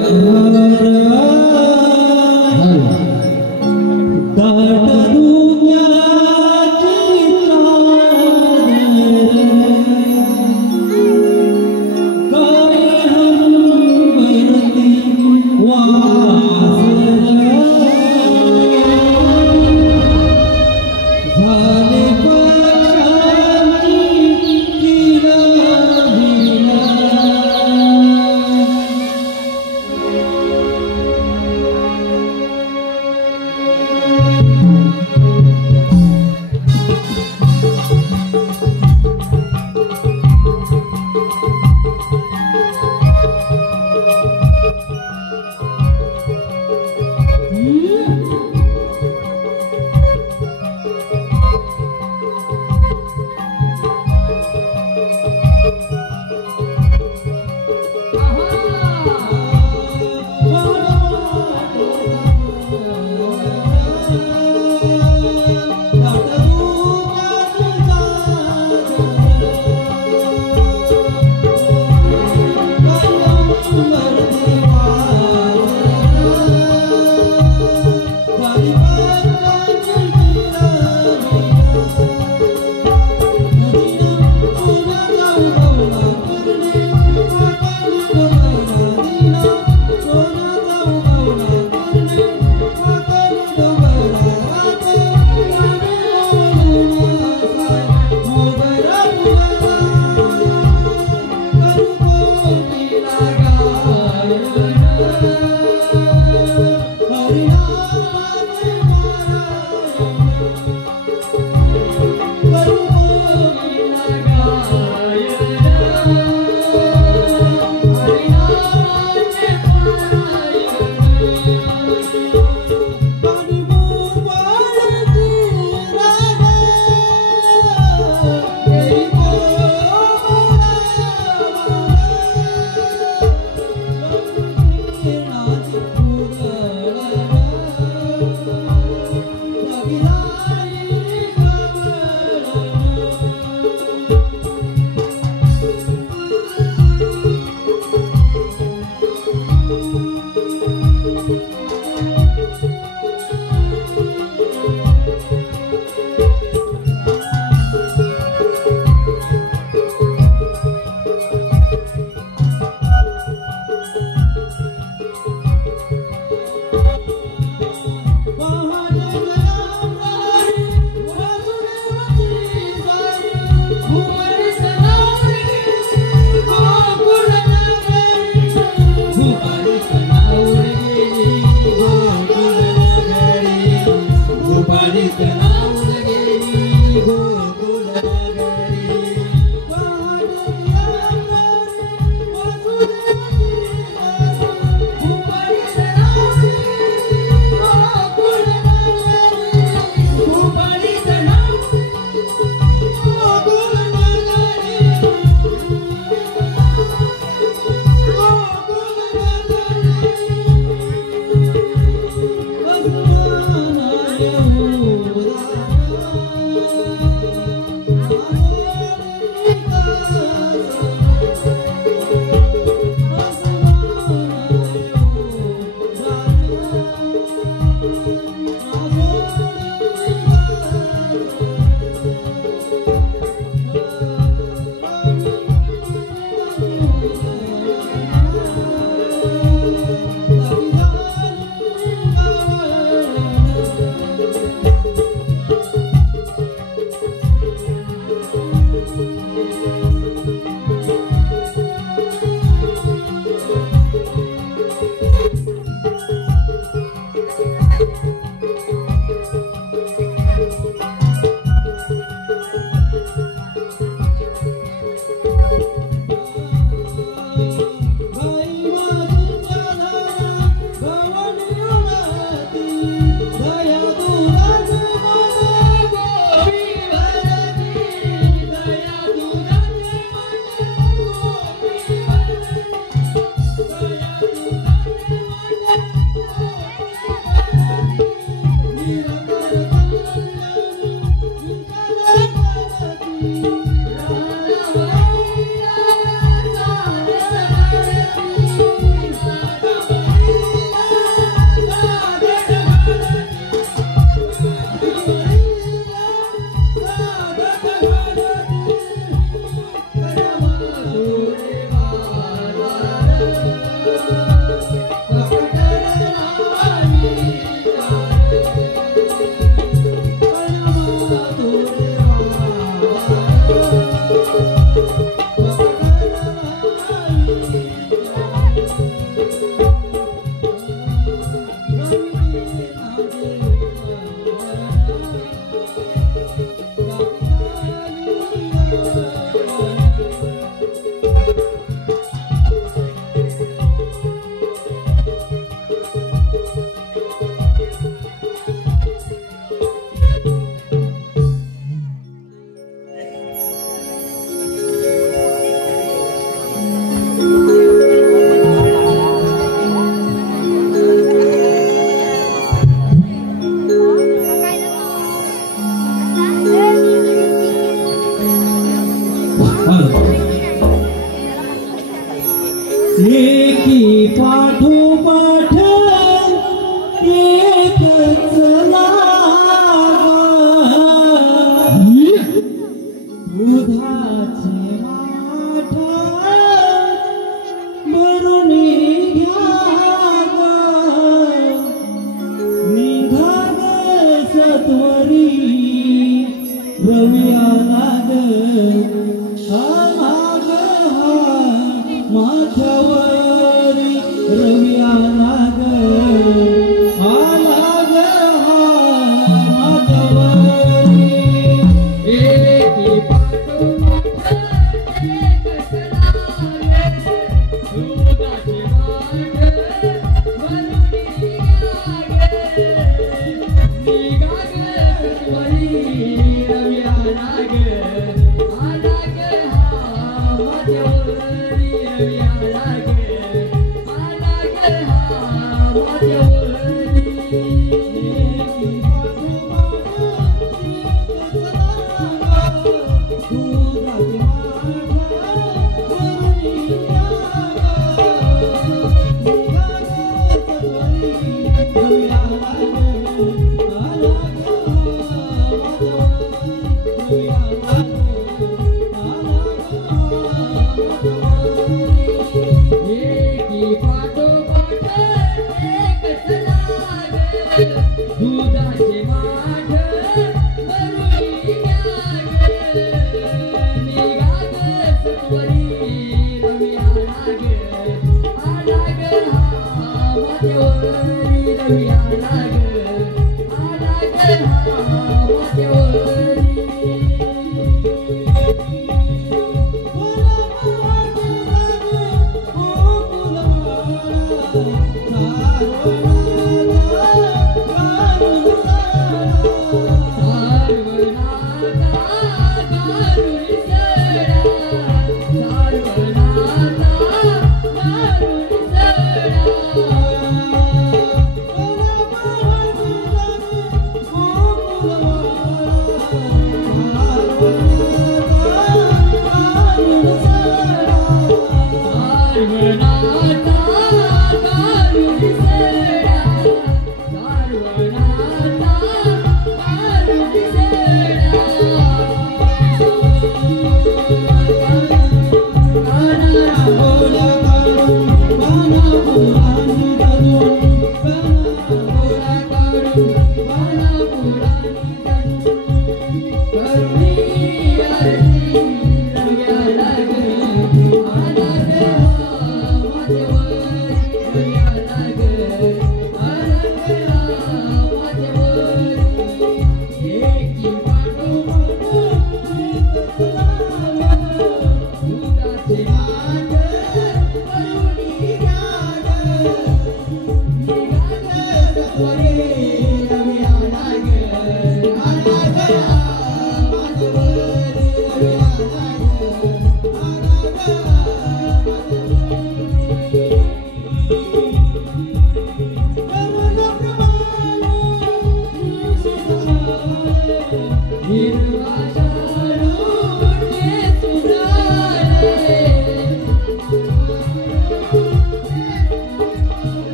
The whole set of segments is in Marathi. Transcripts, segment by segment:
Thank you.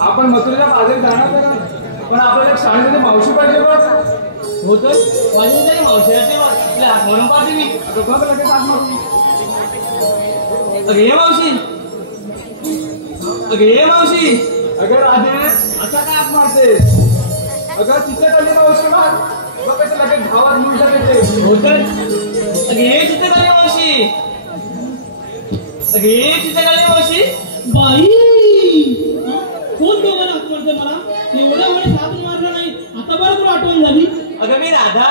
आपण मथुरेला बाजारात जाणार का? पण आपल्याला शाळेमध्ये मावशी पाहिजे बघ. होतं माझी तरी मावशी आपल्या म्हणून पाहते मी. बघ लगेच आज मावशी. अगं ये मावशी, अगं ये मावशी. अगं राधे असा काय आत मारते? अगं तिथे चालली मावशी बघ. बघ कसं लगेच धावात मुलगा येते. होतं अगं ये तिथे चालली मावशी, अगं ये तिथे चालली मावशी. बाई कोण दोघांना हात मारते मला? एवढ्या वेळेस हात मारला नाही, आता बरं तुला आठवण झाली. अगं मी राधा.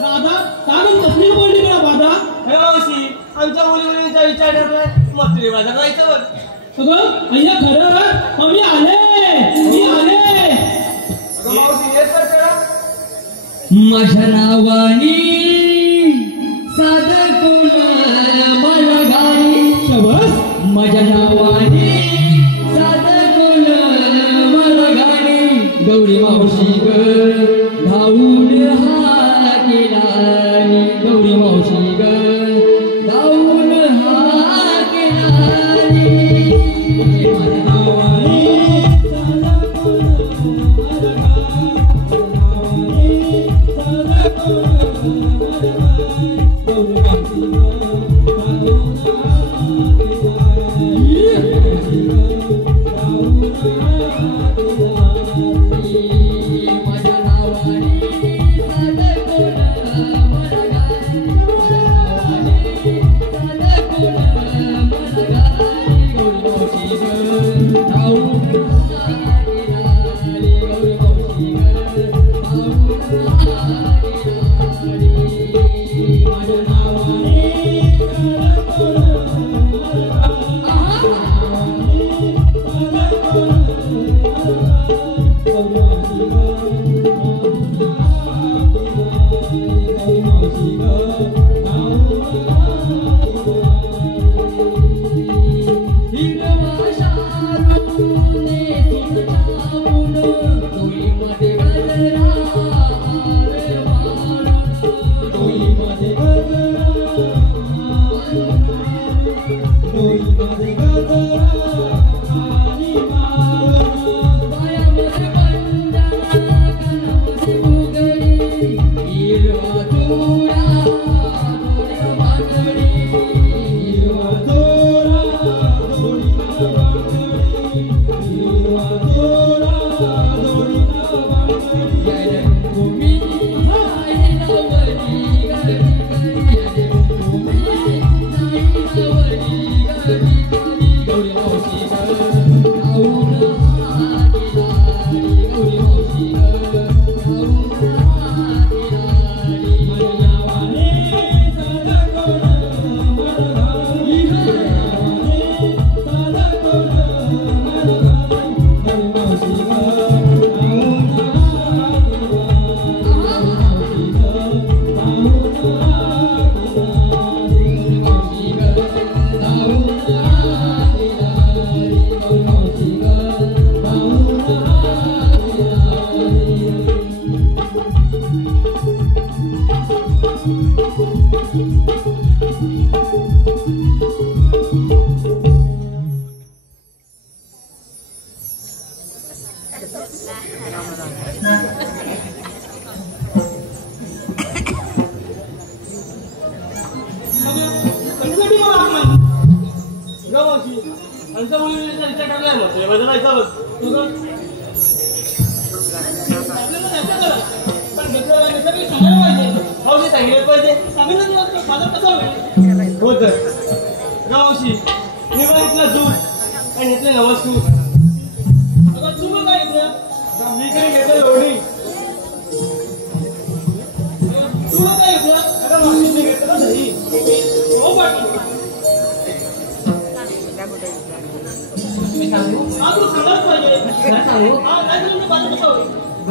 राधा काय कसली बोलली तुला बाधा? हे मावशी आमच्या मुली मुलींचा विचार ठरलाय. मथुरे बाजार जायचं बघ. अगं अय्या खरं मग मी आले. अगं मावशी येत तर करा. माझ्या नावानी साधं कोण मला गाणी शबस माझ्या नावानी साधं कोण मला गाणी गौरी मावशी ग धावून हा केला गौरी मावशी ग धावून हा केला माझ्या नावानी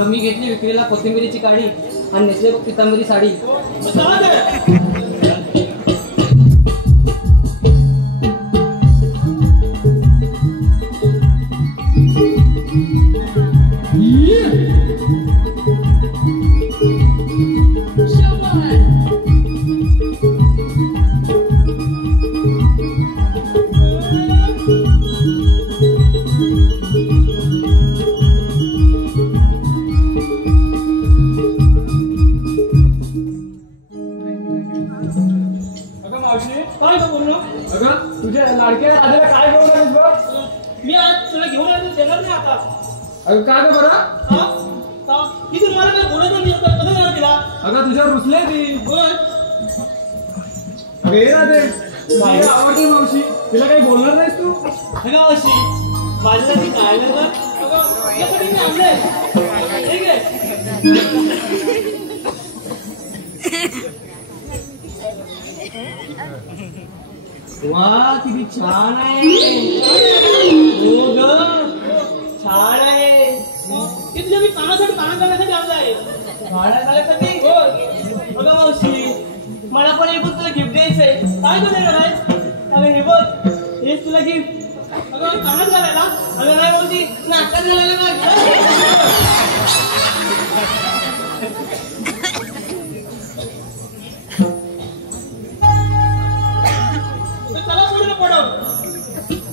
मी घेतली विक्रीला कोथिंबिरीची काडी आणि नेसले पितांबरी साडी. तुझ्या लाडक्या राजाला काय घेऊन आलीस बघ? मी आज तुला घेऊन आलो देणार नाही आता. अगं का ग बरं? मी तुम्हाला काय बोलत नाही कसं देणार तिला? अगं तुझ्यावर रुसले ती. होय अगं ये ना ते तुझी आवडती मावशी, तिला काही बोलणार नाहीस तू? मावशी माझ्यासाठी काय नाही त्यासाठी मी आणलंय. ठीक आहे वा किती छान आहे. हो ग छान आहे. ते तुझ्या मी कानासाठी काना करण्यासाठी आणलं आहे. भाड्या झाल्यासाठी बघा मावशी मला पण हे बघ तुला गिफ्ट द्यायचंय. काय करणार आहे? अगं हे बघ हेच तुला गिफ्ट. अगं कानात घालायला? अगं नाही मावशी नाकात घालायला चला पुढे पडव.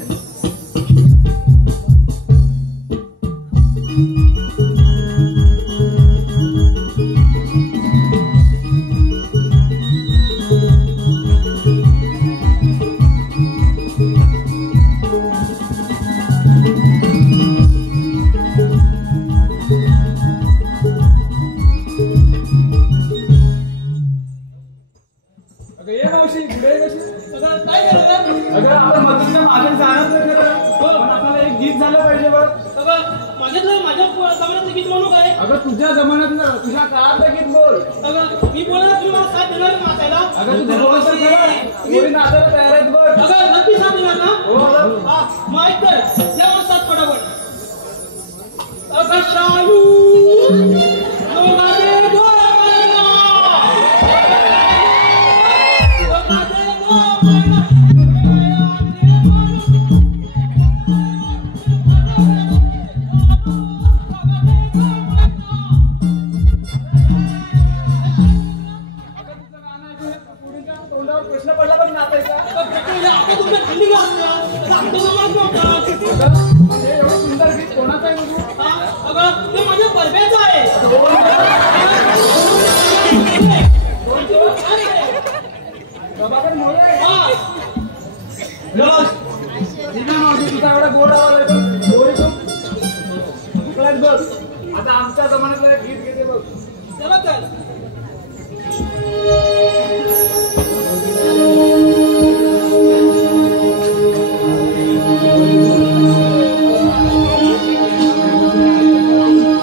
अगं ये मावशी पुढे ये कशी. अगं काय करणार? अगं आपण मधूनच्या मागे जाणार तर खरं पण आपल्याला एक गीत झालं पाहिजे बघ. अगं माझ्या जमान्यातलं गीत म्हणू काय? अगं तुझ्या जमान्यातलं तुझ्या काळातलं गीत बोल. अगं मी बोलणार तुम्ही मला साथ देणार का नाचायला? अगं तू बोल तर खरं. कोणी नाचायला तयार आहेत बघ. अगं नक्की साथ देणार ना? हो हा मग ऐक तर द्या मला साथ पटापट. अगं शालू माझे तोंडावर प्रश्न पडला बघ नाचायचा. तुमच्या थंडी हे एवढं सुंदर गीत कोणाचं आहे बघू. अगं ते माझ्या परब्याचं आहे. प्रभाकर मोरे. हा ठीक आहे मावशी तुझा एवढा गोड आवाज आहे बघ. गोडी तू कळत बघ. आता आमच्या जमान्यातलं एक गीत घेते बघ. चला तर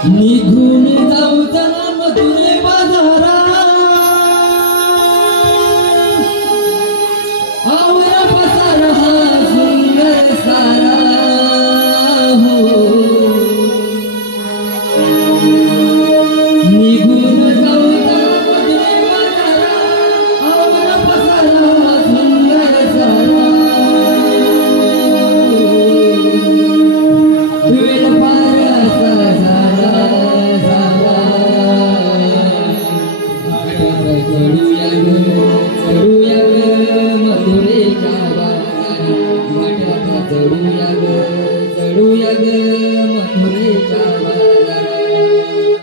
निघून जाऊ चला मधुरे बाजारा आवरा पसारा हा सुंदर सारा हो. निघून जाऊ चला मधुरे बाजारा आवरा पसारा हा सुंदर सारा वेळ पार असा झाला झाला चढूया ग मधुरेच्या बाजारी घाटात चढूया ग मधुरेच्या बाजारी.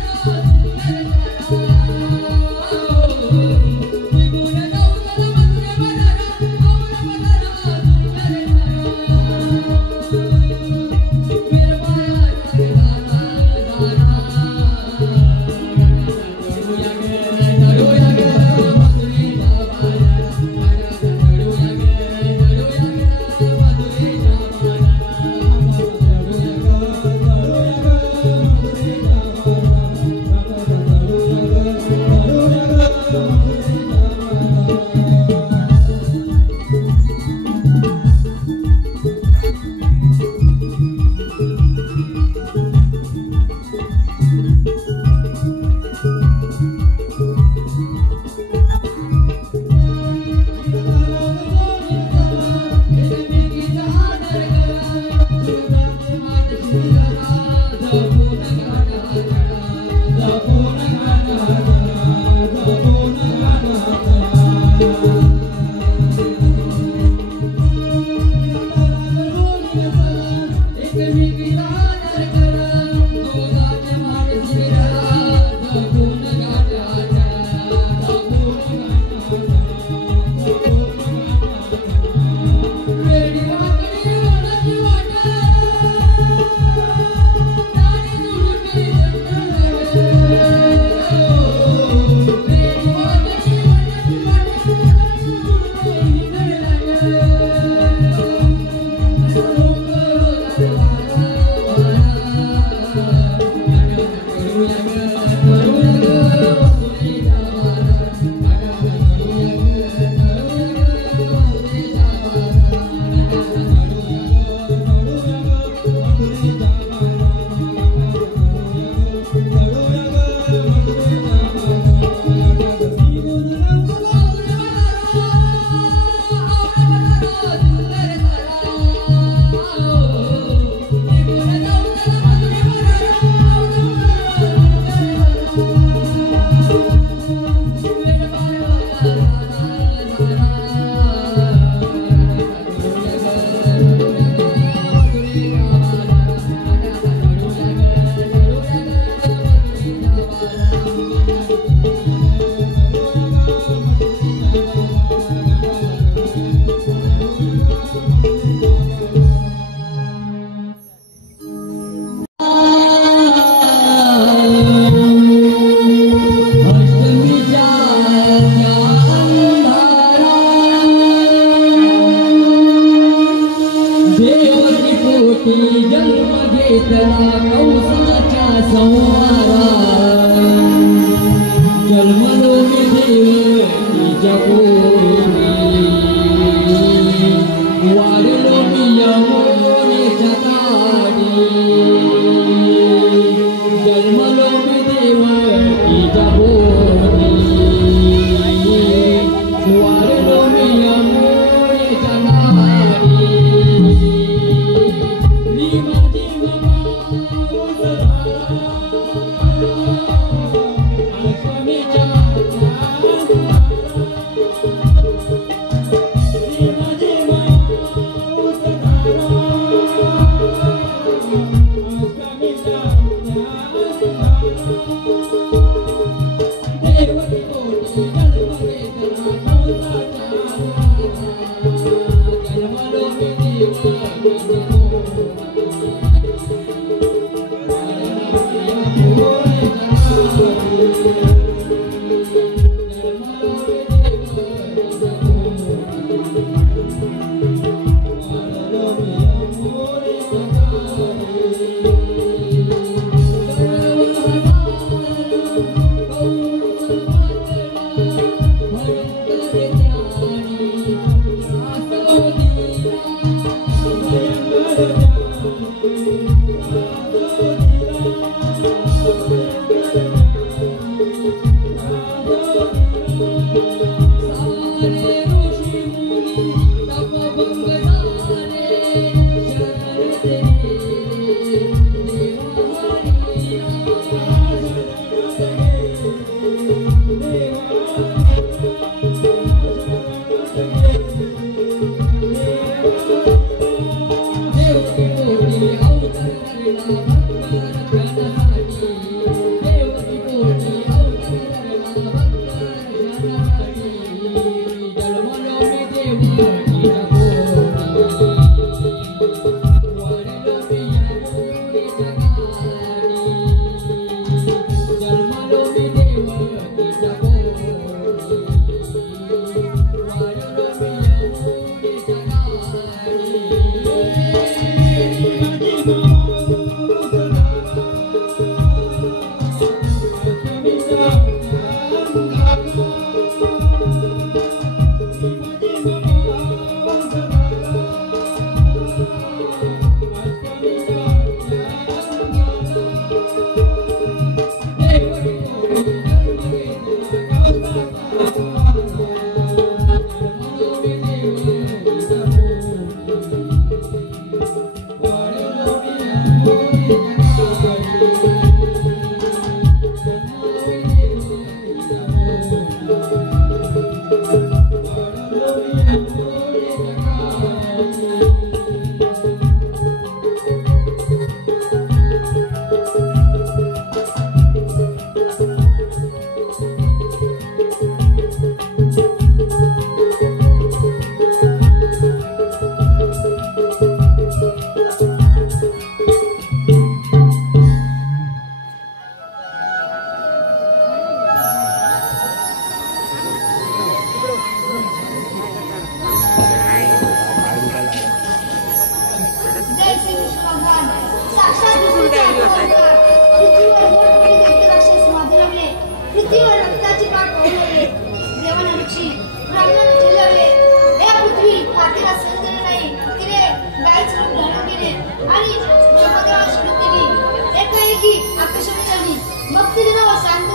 आवरा घेतला कंसाच्या संहारात जन्मलो मी देवकीच्या पोरी वाढलो मी यमुनेच्या काठी जन्मलो मी देवकीच्या पोरी वाढलो मी यमुनेच्या काठी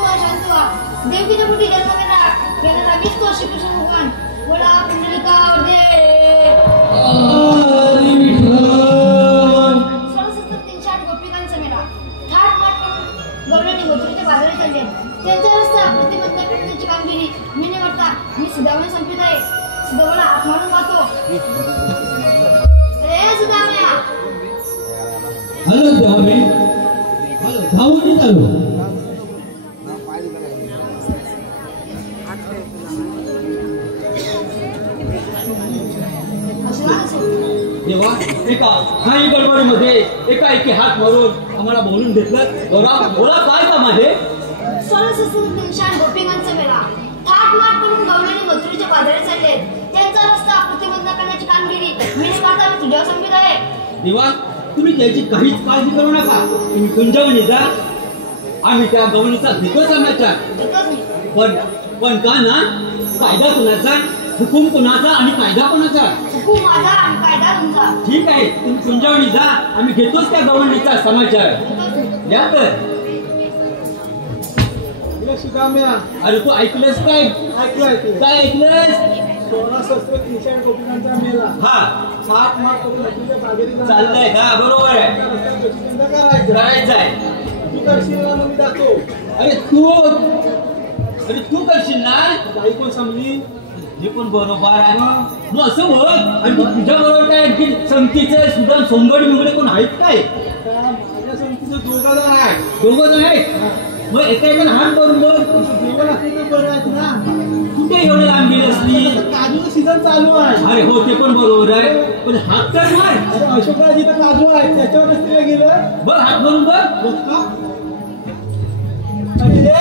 माझी देवकीच्या मुठी जन्म घेणारा मीच तो श्रीकृष्ण भगवान बोला पुंडलिका दे 360 गोपिकांचा मेळा थाट माट करून गवळणी गोत्रीच्या बाजारात चालले त्यांच्या रस्ता प्रतिबंध करण्याची कामगिरी मी न करता मी सुदामा संपित आहे सुदामाला हात मारून पाहतो रे सुदामा हॅलो सुदामे हॅलो धावून चालू देवा एका काही गडबडीमध्ये एकाएकी हात मारून आम्हाला बोलून घेतलं बोला काय काम आहे 360 गोपिकांचा मेळा थाट माट करून गवळणी मथुरेच्या बाजारात चालले त्यांचा रस्ता प्रतिबंध करण्याची कामगिरी मी न करता तुझ्यावर संपित आहे दिवाण तुम्ही त्याची काहीच काळजी करू नका. तुम्ही कुंजवणी जा, आम्ही त्या गवळीचा देतो समाचार. एकच नाही. पण का ना, कायदा कुणाचा, हुकूम कुणाचा आणि कायदा कुणाचा? हुकूम माझा आणि कायदा तुमचा. ठीक आहे, तुम्ही कुंजवणी जा, आम्ही घेतोच त्या गवळीचा समाचार. एकच नाही. या तर. सुदाम्या अरे तू ऐकलंस काय? ऐकलंय ते. काय ऐकलंस? 16 शस्त्र किशन गोपिकांचा मेला हा, हात मार करून नदीच्या बागेत जाणार. चाललंय का? बरोबर आहे. त्या रस्त्यात कशी चिंता करायचं. करायचंय. तू करशील ना, मग मी जातो. अरे तू करशील ना? बाई कोण समली? हे पण बरोबर आहे. मग असं होत. आणि मग तुझ्या बरोबर काय आणखी संगतीचे सुद्धा सोंगड बिंगडे कोण आहेत काय? त्या माझ्या समितीचं 2 जण आहे. दोघं जण आहेत. मग एका एका हात करून बघ. जेवण असेल तर बरं आहेत ना. कुठे एवढं लांब गेली असली? आता काजूचं सीझन चालू आहे. अरे हो, ते पण बरोबर आहे. पण हात तर मार. अरे अशोकराज इथं काजू आहे, त्याच्यावर तिला गेलं. बघ, हात मारून बघ. बघता? अरे ये,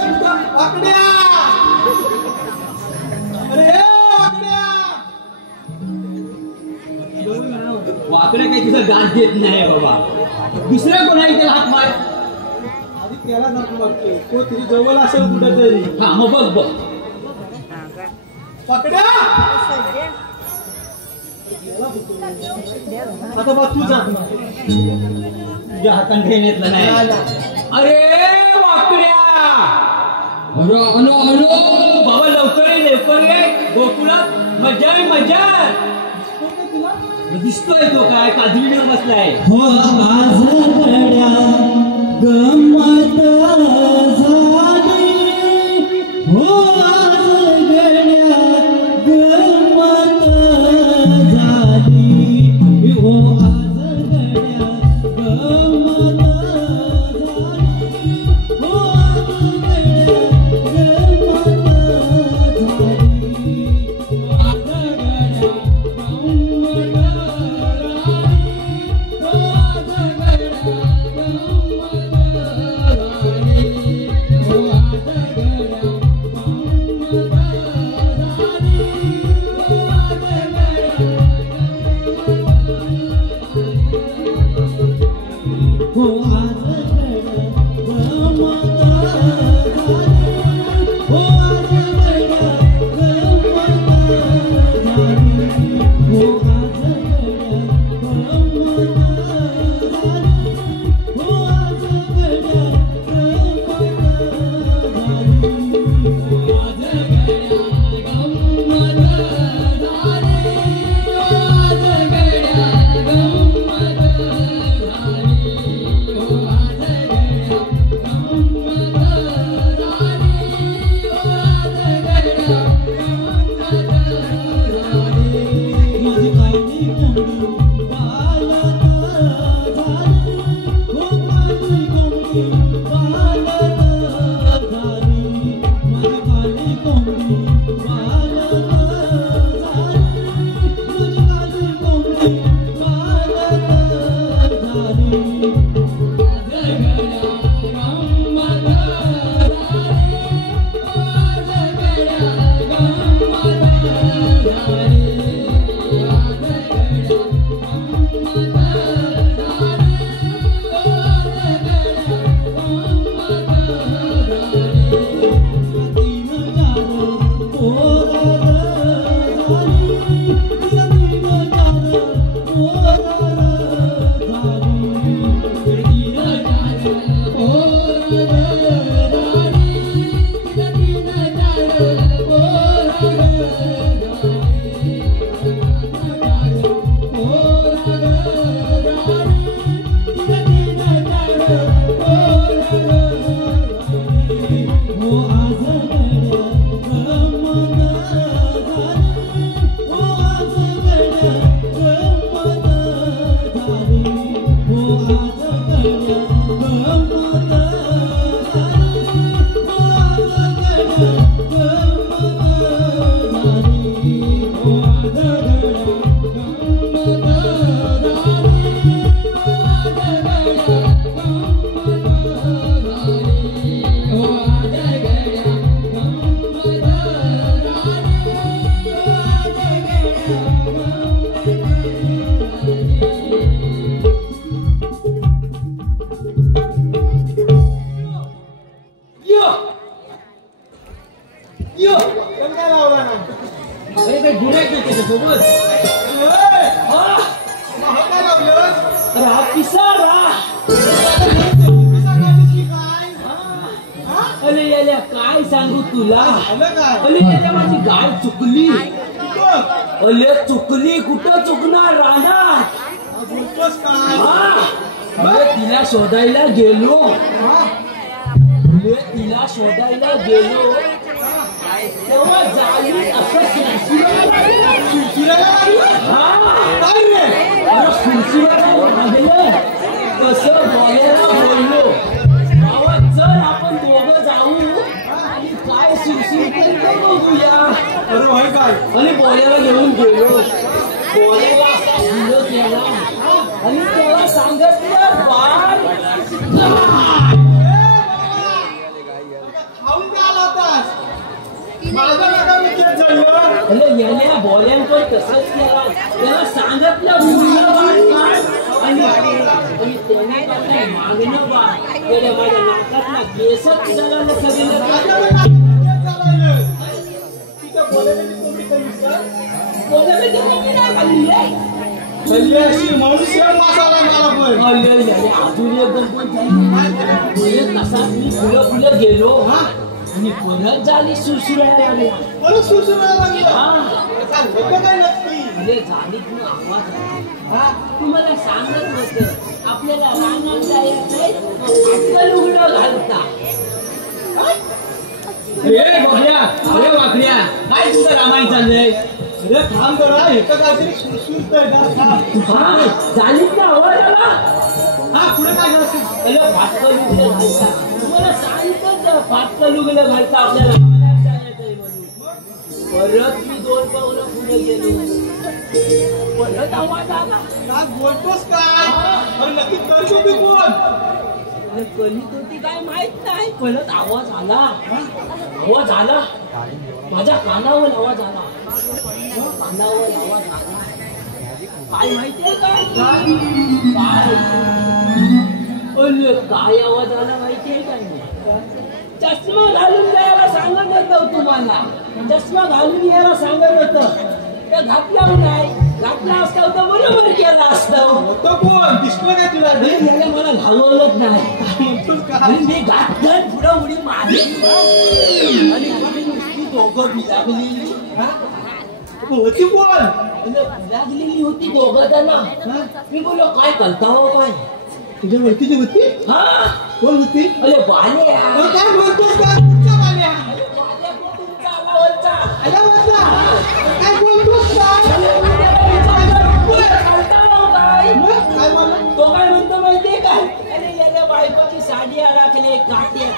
सीता, आकड्या. अरे ये, आकड्या. वाकडे काही तुझा गाठ देत नाही बाबा. दुसऱ्या कोणाही त्याला हात मार. आधी त्याला नको मारतो, तो तिथे जवळ असेल कुठेतरी. हा, मग बघ. पकड्या. आता बघ तू जा. तुझ्या हाताने घेण्यातलं नाही. अरे वाकड्या. बाबा लवकर ये. गोकुळात मजा आहे, मजा. दिसतोय तो काय काजवीवर बसलाय. हो आज गड्या गमत झाली, हो आज गड्या गमत झाली, हो आज गड्या गमत झाली, हो आज गड्या गमत झाली, आज गड्या सोबत हा काय लावलं रा पिसारा अरे याला काय सांगू तुला अरे याला माझी गाय चुकली अरे चुकली कुठं चुकणार राहणार तिला शोधायला गेलो तिला शोधायला गेलो तेव्हा जाळी असं कसं बोलायला बोललो चल आपण दोघं जाऊ आणि काय सुरसुर बघूया अरे भाई काय आणि बोलायला घेऊन गेलो बोलायला असा फुलं केला आणि त्याला सांगितलं बाळ खाऊन काय आला होतास माझा नका विचार झालं अरे याने बोल्यान पण तसंच केला त्याला सांगितलं फुलं बाळ आणि त्याने काय मागणं बाळ त्याला माझ्या नाकातला केसच झाला सगळं अजून एक तसाच मी फुलं गेलो आणि परत झाली सुरसुरायला लागल्या परत सुरसुरायला लागला काय नक्की अरे झालीत ना आवाज तुम्हाला सांगत होतं आपल्याला रानात जायचंय आजकाल उघडं घालता अरे वाकड्या काय तुझं रामायण चाललंय अरे थांब करा एका काहीतरी सुरसुरतंय झालीत ना आवाज आला हा पुढे काय झालं अरे फाटकं लुगडं घालता तुम्हाला सांगितलं फाटकं लुगडं घालता आपल्याला रानात जायचंय म्हणून परत मी 2 पावलं पुढे गेलो परत आवाज आला काय बोलतोस काय अरे नक्की करतो तू कोण अरे कलीत होती काय माहित नाही परत आवाज आला माझ्या कानावर आवाज आला काय माहितीये काय काय आवाज आला माहितीये काय चष्मा घालून यायला सांगत होतं तुम्हाला चष्मा घालून यायला सांगत होतं ते घातला नाही घातला असता तर बरोबर केला असतं तो कोण दिसलं काय तुला याला मला घालवलंच नाही मी घातलं पुढं उडी मारली आणि आम्ही नुसती दोघं लागलेली होती कोण लागलेली होती दोघं त्यांना मी बोललो काय करता हो काय तुझ्या वरतीची होती हा कोण होती अरे बाल्या काय बोलतोस काय तुमच्या बाल्या बाल्या को तुमचा आलावरचा आला वाटला काय बोलतोस काय बोलला तो काय म्हणतो माहितीये काय अरे याच्या बायकोची साडी राखले काट्या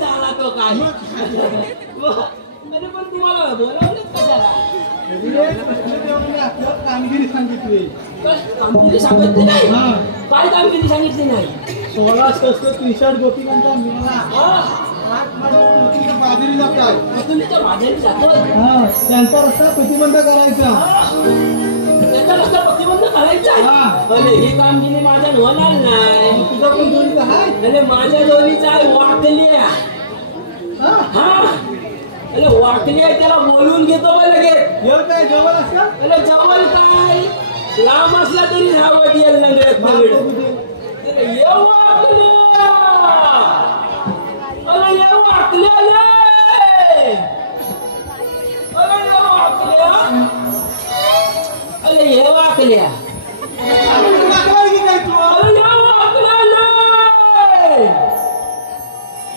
झाला तो काय अरे पण तुम्हाला बोलावलं कशाला कामगिरी सांगितली कामगिरी सांगितली नाही काय कामगिरी सांगितली नाही 16 संस्कृत टी-शर्ट गोपिकांचा मिळाला बाजारी जातात तुम्ही बाजारी जातोय त्यांचा रस्ता प्रतिबंध करायचा त्याचा रस्ता प्रतिबंध करायचा अरे ही कामगिरी माझ्या होणार नाही तुझा पण जोडीचा आहे अरे माझ्या जोडीचा आहे वाकली हा अरे वाकली आहे त्याला बोलून घेतो मग लगेच एवढं काय जवळ असतं अरे जवळ काय लांब असला तरी रावत येईल लगेच येऊ वाकल्या अरे येऊ वाकल्या अरे ये वाकल्या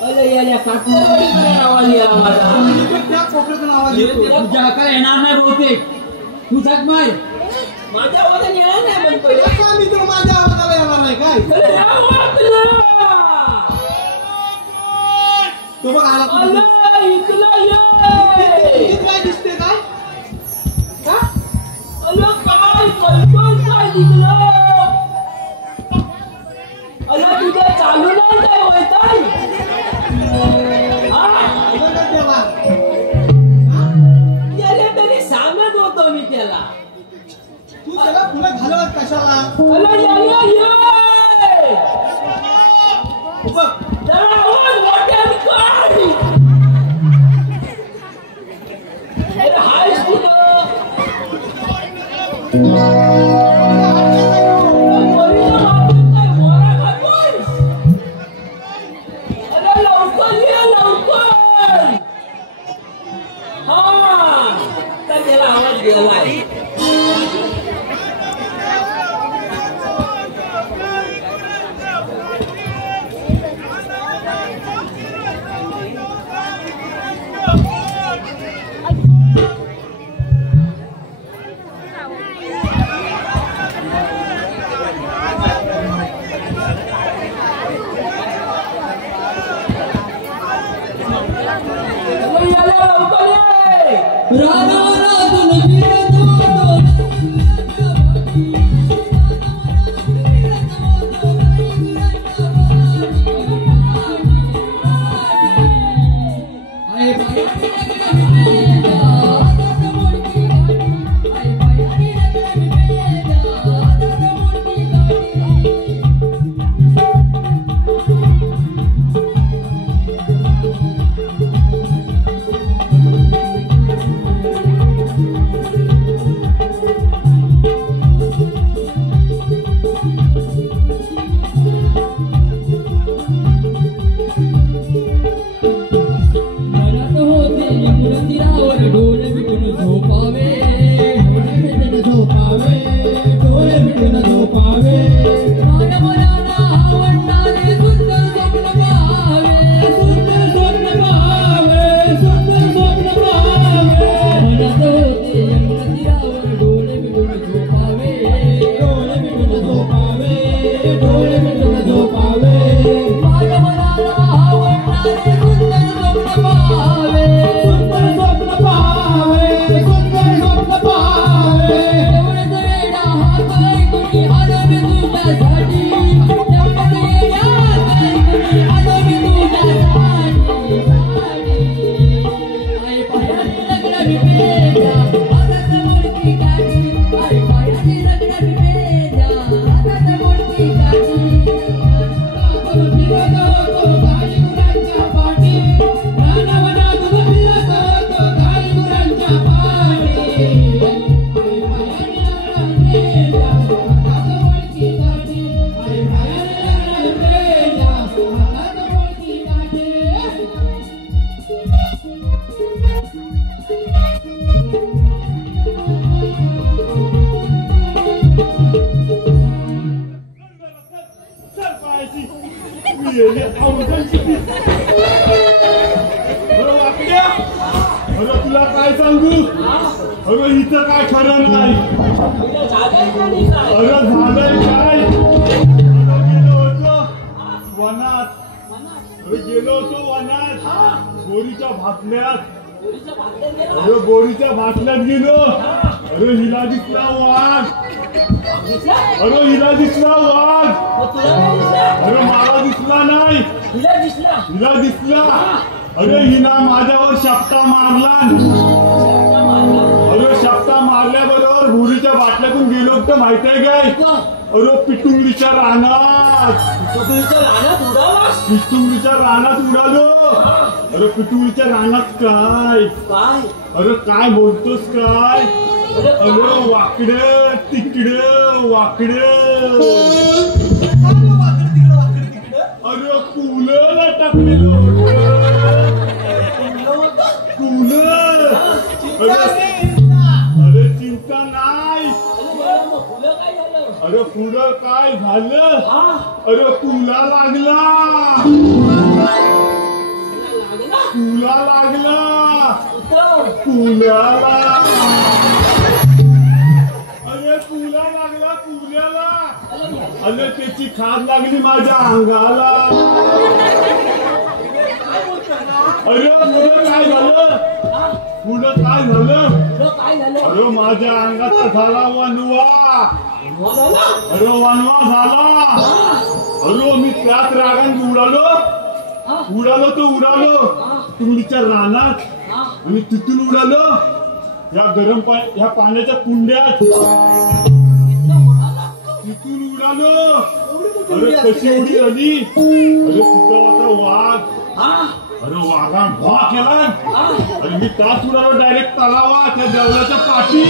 अरे याला काटून आवाज याला माझा त्या कोपऱ्यातून आवाज येतो तुझ्या काय येणार नाही बहुतेक तू जग मार माझ्या आवाजाने येणार नाही म्हणतोय का मी तर माझ्या आवाजाला येणार नाही काय अरे या वाकल्या तो बघ आला अरे इकडं ये काय दिसते काय का अरे काय करतोय काय दिसलं अरे तुझं चालू नाही काय होताय त्याला तरी सांगत होतो मी त्याला तू त्याला पुढे घालवत कशाला अरे या बघ जरा आवाज तुला काय सांगू अरे इथं काय खरं नाही अरे झालंय काय गेलो होतो वनात गेलो होतो वनात बोरीच्या भाकण्यात अरे बोरीच्या भाकण्यात गेलो अरे हिला दिसला वाघ अरे हिला दिसला वाघ अरे मला दिसला नाही हिला दिसला अरे हिना माझ्यावर शापटा मारला अरे शापटा मारल्याबरोबर भुरीच्या बाटल्यातून गेलो तर माहित आहे काय अरे पिटुंगलीच्या रानात पिटुंगलीच्या रानात उडालो अरे पिटुंगलीच्या रानात काय अरे काय बोलतोस काय अरे वाकडे तिकडे वाकडे अरे कुलर टाकलेलं कुलर अरे चिंता नाही अरे फुलं काय झालं अरे तुला लागला तुल्याला अरे तुला लागला तुल्याला अरे त्याची खाज लागली माझ्या अंगाला अरे पुढं काय झालं अरे माझ्या अंगाचा झाला वनवा अरे वनवा झाला अरे मी त्याच रागात उडालो तुमच्या रानात आणि तिथून उडालो या गरम ह्या पाण्याच्या कुंड्यात तिथून उडालो अरे कशी उडी आली अरे तिथं होता वाघ अरे वाघा भा केला अरे मी तास उडालो डायरेक्ट तलावा त्या देवळाच्या पाठी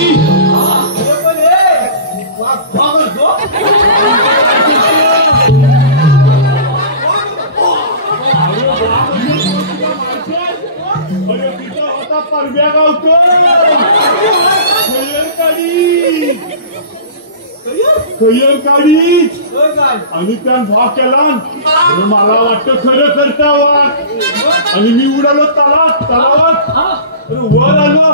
अरे तिथं होता परब्या गावकर खयर काढीच आणि त्या भाव केला आणि मला वाटतं खरं करता वाट आणि मी उडालो तलावात अरे वर आलो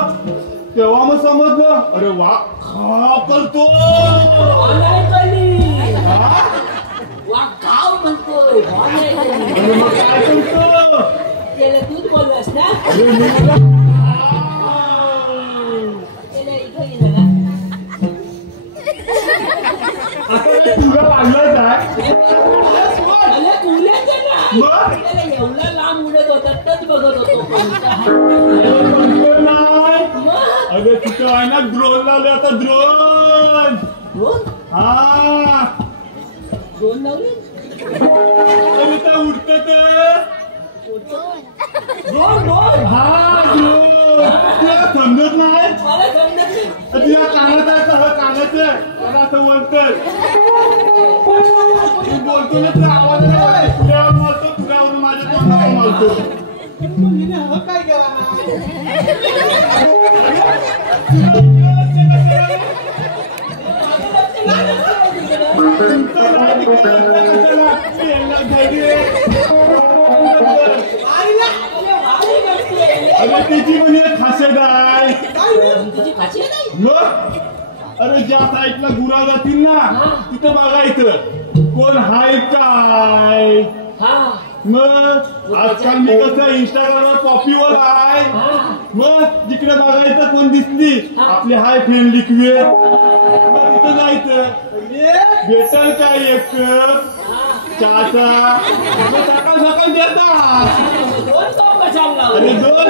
तेव्हा मग समजलं अरे वा खाव करतो गाव म्हणतोय आणि मग काय करतो त्याला तूच बोललास ना अरे मी त्याला इथं येणार ना तुला लागलं काय अरे कुल्याचं नाही मग? त्याला एवढा लांब उडत होता तच बघत होतो नाही अरे तिथं आहे ना ड्रोन लावले आता ड्रोन हा दोन लावले अरे त्या उडत ते दोन हा ड्रोन तुला समजत नाही मला समजत नाही तुला कानात आहे का कानाचं मला असं बोलतोय तू बोलतो ना तुला आवाज नाही तुझ्यावर मारतो तुझ्यावर माझ्या तोंडावर मारतो काय केला अरे त्याची म्हणजे खासियत आहे तुझी खासियत आहे मग अरे ज्या साईडला गुरा जातील ना तिथं बघायचं कोण हाय काय हा मग आजकाल मी कसं इंस्टाग्रामवर पॉप्युलर आहे मग जिकडे बघायचं कोण दिसली आपली हाय फ्रेंड लिखवे मग तिथं जायचं भेटल काय एक कप चहाचा मग सकाळ सकाळ देतात दोन गाव कशाला आणि लावले दोन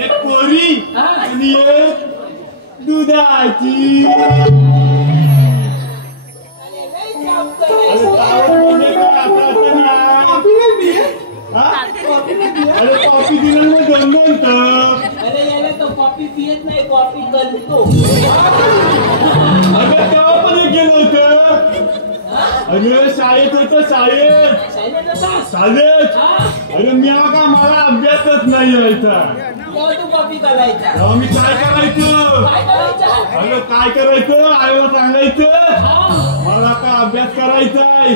एक कोरी आणि एक दुधाची अरे लय काम अरे करायचं. तावड म्हणजे काय आता असं नाही हा? अरे कॉफी दिलं मग दोन दोन तर अरे याला तो कॉफी पियत नाही कॉफी करतो अरे तेव्हा पण एक गेलं होतं अरे शाळेत होतं शाळेत शाळेत अरे मी का मला अभ्यासच नाही यायचा तेव्हा तू कॉफी करायचा तेव्हा मी काय करायचं काय करायचं अरे काय करायचं आईला सांगायचं मला का अभ्यास करायचा आहे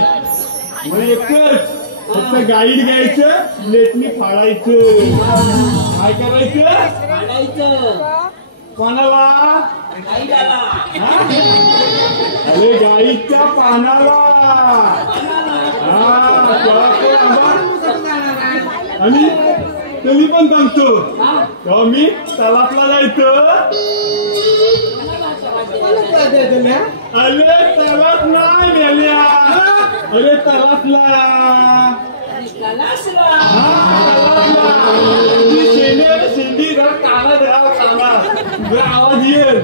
मग एकच फक्त गाईड घ्यायचं लेटनी फाडायचं काय करायचं काढायचं कोणाला काही झाला हा? अरे गाईच्या पानाला हा तेव्हा तो आबा आणि तुम्ही पण सांगतो तेव्हा मी तलासला जायचं अरे तलास नाही मेल्या अरे तलासला हा तलासला ती शेंडी जरा काना द्या काना जरा आवाज येईल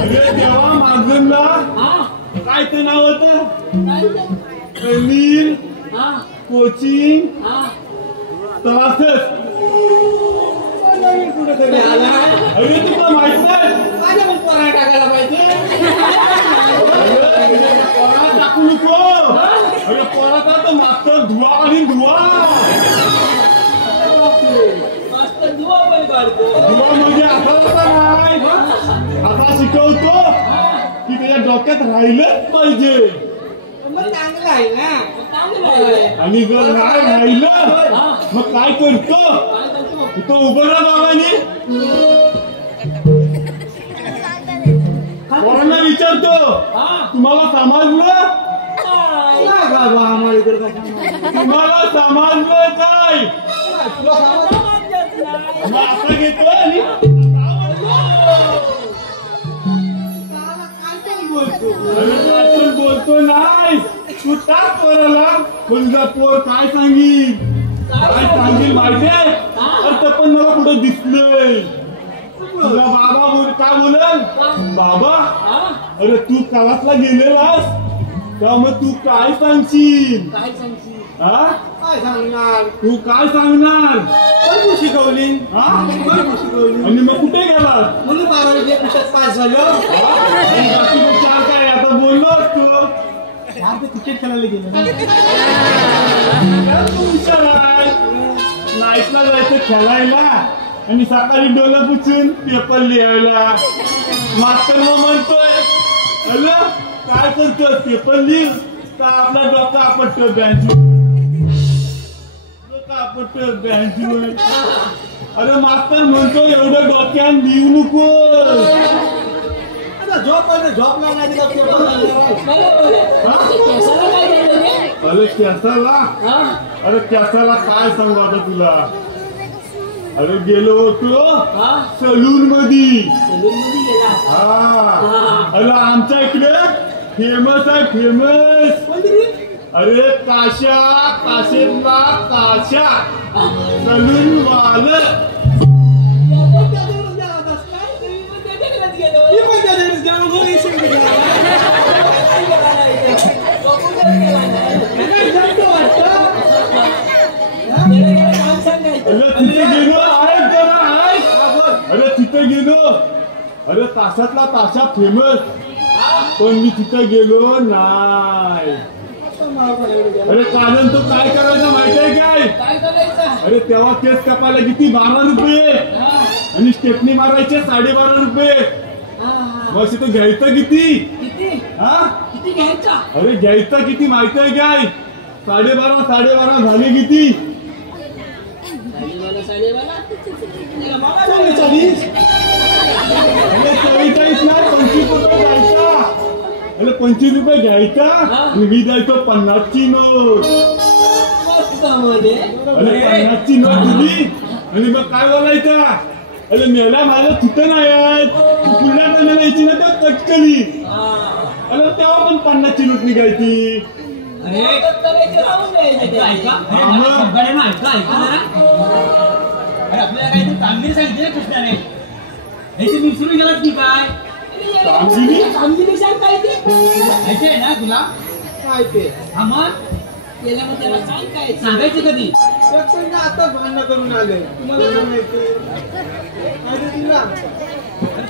अरे तेव्हा मागूनला काय ते नाव होतं अनिल कोचिंग तलासच अरे तुला माहित नाही टाकायला पाहिजे पोरा टाकू नको अरे पोरा तर मागचं धुवा आणि धुवा मस्त दुवा पण काढतो धुवा म्हणजे असा नाही असा शिकवतो की त्याच्या डोक्यात राहिलंच पाहिजे चांगलं आहे ना चांगलं आहे आणि जर नाही राहिलं मग काय करतो काय करतो तो उभं राहा बाबांनी पोरांना विचारतो तुम्हाला समजलं तुम्हाला समजलं काय मग आता घेतो आणि अरे बोलतो नाही तू टाक पोराला तुझा पोर काय सांगील काय सांगील माहितीये तर पण मला कुठं दिसलंय तुझा बाबा काय बोलल बाबा अरे तू क्लासला गेलेलास का मग तू काय सांगशील काय सांगशील हा काय सांगणार तू काय सांगणार कोण शिकवली हा कोण शिकवली आणि मग कुठे गेलास मुली 12वी पेशात पास झालो आणि बाकी आता बोललो असतो. क्रिकेट खेळायला गेलो नाईटला जायचं खेळायला आणि सकाळी डोलं पुसून पेपर लिहायला. मास्तर मग म्हणतोय अरे काय करतोय पेपर लिह तर आपला डोका आपटतो बँचवर. अरे मास्तर म्हणतो एवढं डोक्यात लिहू नको. झोप लागणार अरे केसाला काय सांगू आता तुला. अरे गेलो होतो सलून मध्ये. हा अरे आमच्या इकडे फेमस आहे फेमस. अरे काशेतला काशा सलून वाल. तिथे गेलो. अरे तासातला ताशा फेमस पण मी तिथे गेलो नाही. अरे कारण तो काय करायचा माहितीये काय. अरे तेव्हा केस कापायला किती 12 रुपये आणि स्टेपनी मारायचे 12.5 रुपये. मग तो घ्यायचं किती. हा किती घ्यायचा. अरे घ्यायचं किती माहितीये काय. 12.5 झाले किती. 44 25 रुपये घ्यायचा. अरे 25 रुपये घ्यायचा आणि मी द्यायचो 50ची नोट. अरे 50ची नोट दिली आणि मग काय बोलायचा. अरे मेला माझं तिथं नाही पुढल्या टायमाला यायची ना तर कटकली. अरे तेव्हा पण 50ची नोट निघायची. आपल्याला काही कामगिरी सांगितली ना कृष्णाने. हे मी सुरू गेलात की काय. कामगिरी सांग काय ते माहिती आहे ना तुला. काय ते आम्हाला त्याला मग त्याला सांग काय सांगायचं कधी. आता भांडण करून आले तुम्हाला माहिती.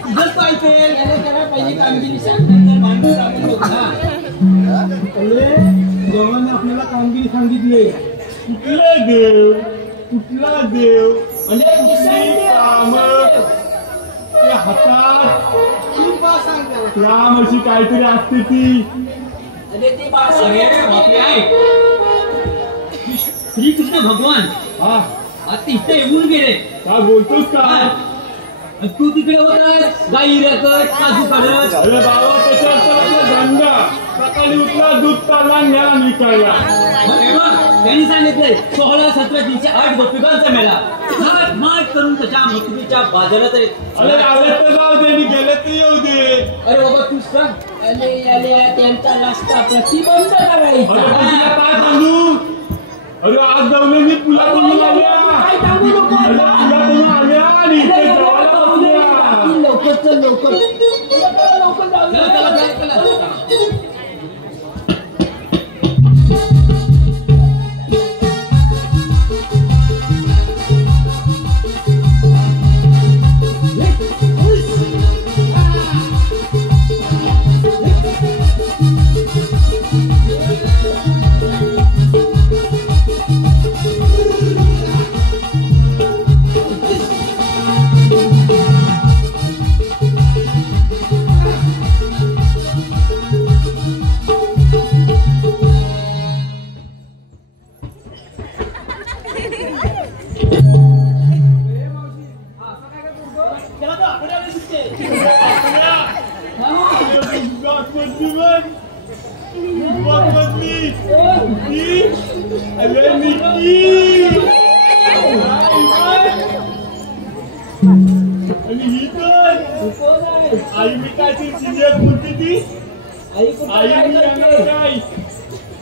तुझंच पाहिजे त्याला पहिली कामगिरी सांग नंतर भांडण आपण देवाने आपल्याला कामगिरी सांगितली. कुठला देव आणि काम ते हातात राम अशी काहीतरी असते ती. श्रीकृष्ण भगवान हा आता इथे येऊन गेले. काय बोलतोस का. तू तिकडे होतास गाई रकत काजू काढत. अरे बाबा त्याच्यावर धंदा सकाळी उठला दूध काढला न्या विकायला. त्यांनी सांगितलंय 16-17-308 गोपिकांचा मेळा घाट माट करून त्याच्या मृत्यूच्या बाजारात. अरे आले तर जाऊ दे गेले तर येऊ दे. अरे बाबा तू सांग. त्यांचा रस्ता प्रतिबंध करायचा. काय सांगू. अरे आज जाऊन मी तुला बोलून आल्या. काय सांगू नको. तुला बोलून आल्या आणि इथे लवकर लवकर आई मी काय सिनियर बोलते ती. आई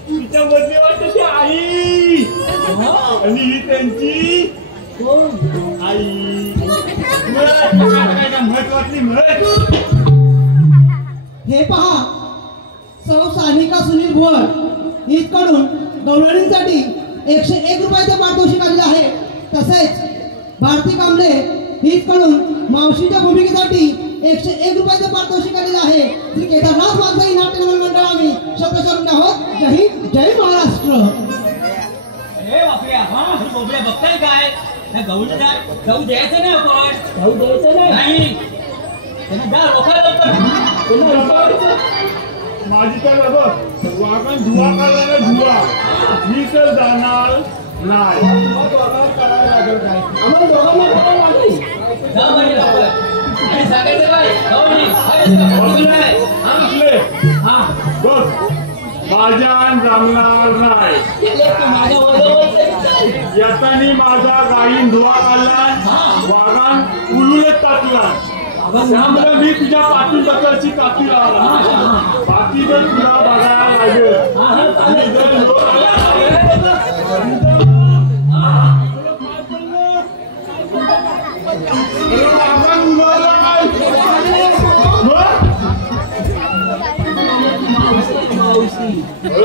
तिच्या मध्ये वाटते ती आई आणि ही त्यांची आई. महत्वाची महत्व. हे पहा सौ सानिका सुनील भोर हीचकडून गवळणींसाठी 101 रुपयाचं पारितोषिक आलेलं आहे. तसेच भारती कांबळे हीचकडून मावशीच्या भूमिकेसाठी 101 रुपयाचं पारितोषिक आलेलं आहे. श्री केदारनाथ वाघजाई नाट्य कला मंडळ आम्ही शब्दशरण आहोत. जय हिंद, जय महाराष्ट्र. अरे बापरे, हा बोबड्या बघताय काय? जाऊ द्यायचं नाही आपण. जाऊ द्यायचं नाही त्यांना जा रोखायला माझी तर बघ वाघान धुवा काढला धुवा मी तर जाणार नाही. करायला लागेल काय आम्हाला दोघांना करावं लागेल. जा म्हणजे आणि सांगायचं काय हा बघ माझ्यान जमणार नाही. माझ्या वयावर याचानी माझा गायीन धुवा काढला वाघान उलुलेत टाकला. त्यामुळे मी तुझ्या पाठी बकरची कापी लावला. बाकी जर तुला बघायला लागेल आणि जर लोक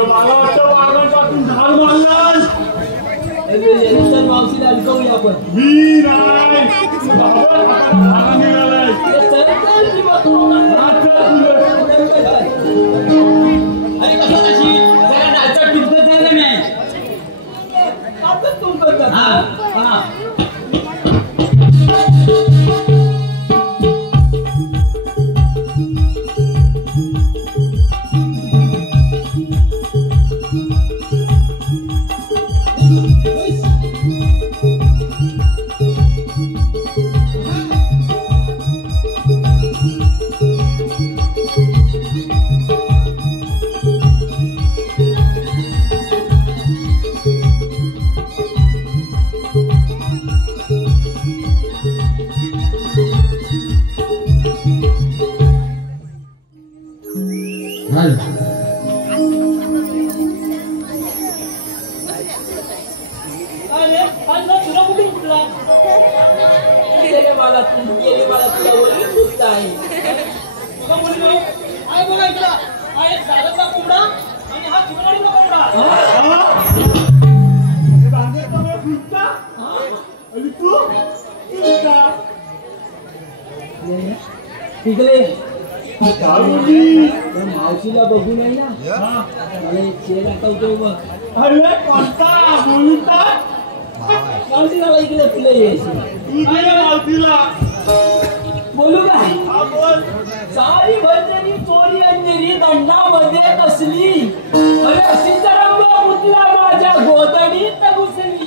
मला वाटतं वाघाच्यातून झाड मारलास. मावशीला अडकवूया आपण. मी नाही झाडा निघालाय. आणि कसं कशी जरा डालचा टिपकत झालं नाही. आताच तुमचं हा मावशीला बघू नाही ना. मला एक शेर आठवतो बघ. अरे कोणता बोलता मावशीला इकडे फुले यायची. मावशीला बोलू काय? हा बोल. सारी भरलेली चोरी अंजेरी दंडामध्ये कसली. अरे अशीचा रंग मुतला माझ्या गोदडीत घुसली.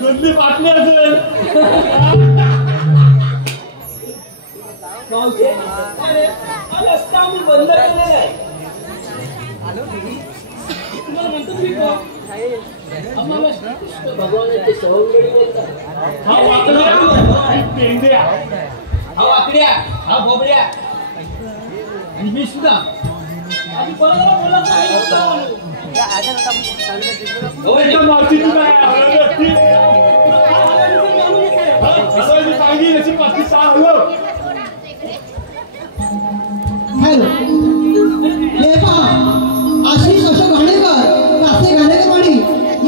गंदी बातमी असेल. मावशी अरे रस्ता आम्ही बंद केलेला आहे. तुम्हाला म्हणतो मी आम्हाला श्रीकृष्ण भगवानाचे सवंगडी बोलतात. हा वाकडा पेंड्या हा वाकड्या हा बोबड्या आणि मी सुद्धा आम्ही कोणाला बोलत नाही. मावशी तुला आवडत सांगी अशी पाठी हॅलो हे पहा आशिष अशोक घाणेकर कासे घाणेकर वाणी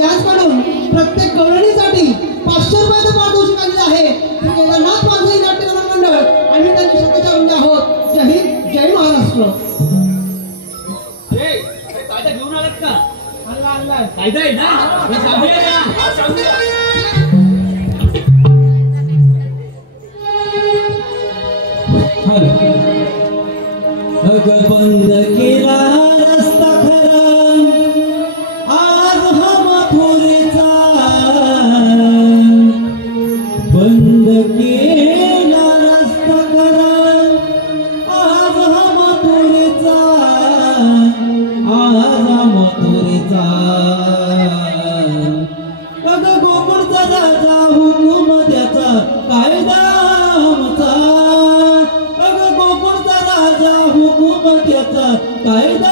याचकडून प्रत्येक गवळणीसाठी 500 रुपयाचं पारितोषिक आलेलं आहे. श्री केदारनाथ वाघजाई नाट्य कला मंडळ आम्ही त्यांची शब्दशरण आहोत. जय हिंद, जय महाराष्ट्र. कायदा घेऊन आलात का? आणला कायदा आहे ना सांगूया ना. सांगूया. बंद केला रस्ता खरा आज हा मथुरेचा. बंद केला रस्ता खरा आज हा मथुरेचा. आज हा मथुरेचा. अग गोकुळचा राजा हुकूम त्याचा कायदा आमचा. अग गोकुळचा राजा हुकूम त्याचा कायदा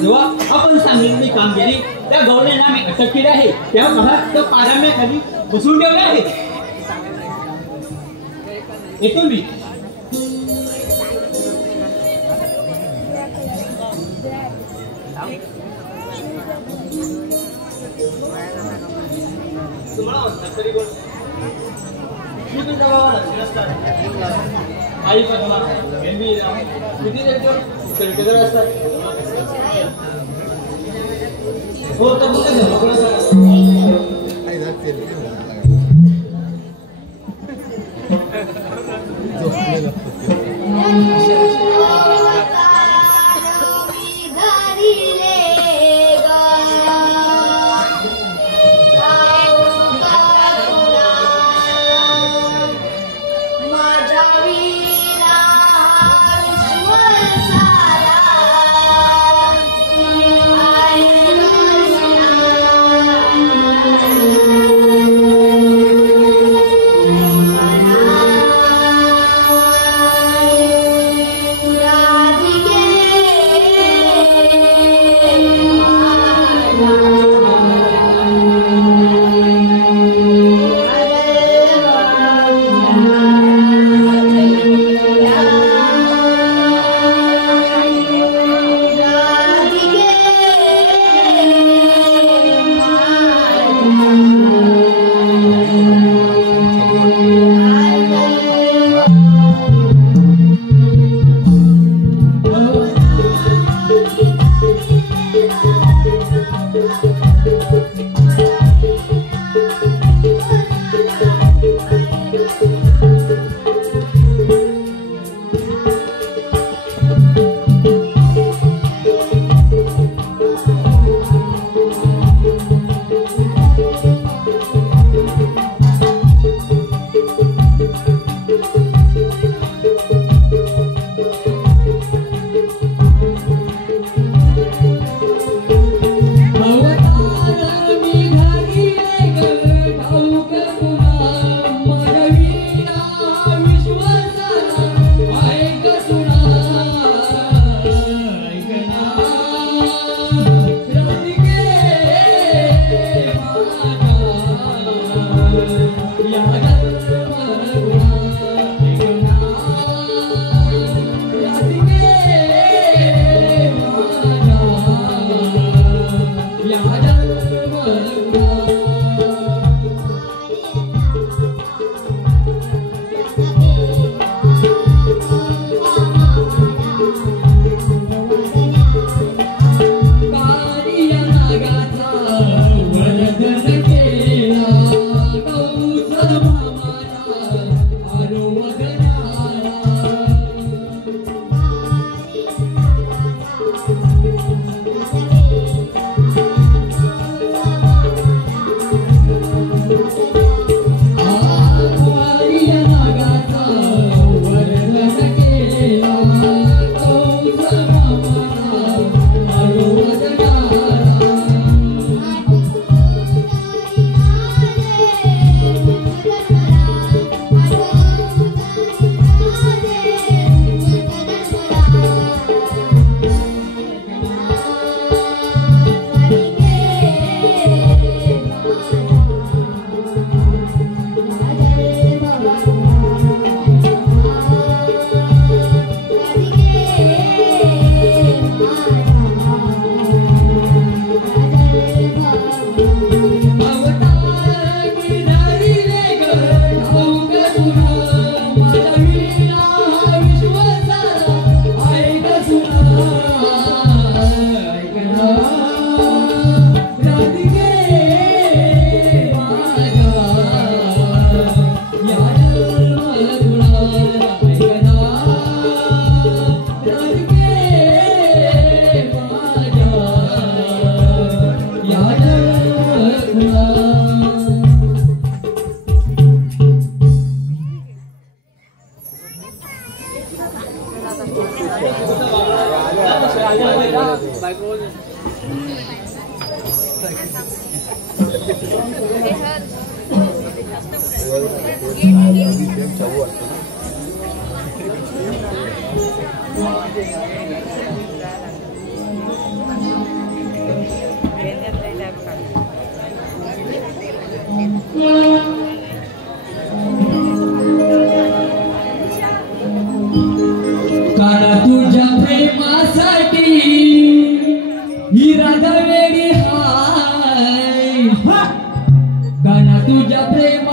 जेव्हा आपण सांगितली कामगिरी त्या गौरीने आम्ही अटक केली आहे, तेव्हा तो पारंब्याखाली बसून ठेवले आहे. येतो मी. आई पद्मा किती असतात हो तर अवतार काना तुझ्या प्रेमासाठी ही राधा वेडी हाय काना तुझ्या प्रेम